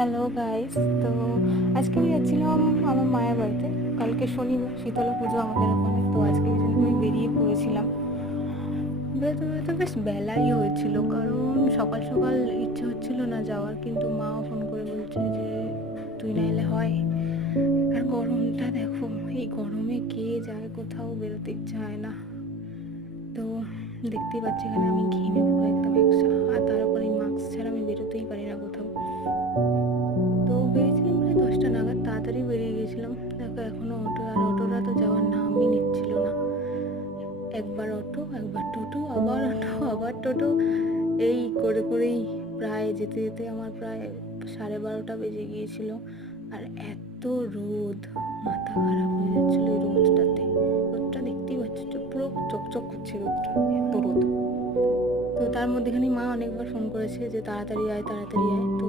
Hello guys. তো আজকে আমি যাচ্ছিলাম আমার মায়ের বাড়িতে। কালকে শনিবার, শীতলা পুজো আমাদের ওখানে। তো আজকে এই জন্য আমি বেরিয়ে পড়েছিলাম। বেরোতে বেরোতে বেশ বেলাই হয়েছিল, কারণ সকাল সকাল ইচ্ছে হচ্ছিল না যাওয়ার, কিন্তু মাও ফোন করে বলছে যে তুই না এলে হয়। আর গরমটা দেখো, এই গরমে কে যায় কোথাও, বেরোতে ইচ্ছা হয় না। তো দেখতেই পাচ্ছি এখানে আমি ঘেমে পুরো একদম একসা, আর তার উপর এই মাস্ক ছাড়া আমি বেরোতেই পারি না কোথাও। তো বেরিয়েছিলাম প্রায় 10টা নাগাদ, তাড়াতাড়ি বেরিয়ে গেছিলাম। দেখো এখনো অটো, আর অটোটা তো যাওয়ার নামই নিচ্ছিল না। একবার অটো, একবার টোটো, আবার অটো, আবার টোটো, এই করে করেই প্রায় যেতে যেতে আমার প্রায় 12:30 বেজে গিয়েছিল। আর এত রোদ, মাথা খারাপ হয়ে যাচ্ছিল এই রোদটাতে। রোদটা দেখতেই পাচ্ছ, পুরো চকচক করছে রোদটা, এত রোদ। তো তার মধ্যেখানে মা অনেকবার ফোন করেছে যে তাড়াতাড়ি আয়, তাড়াতাড়ি আয়। তো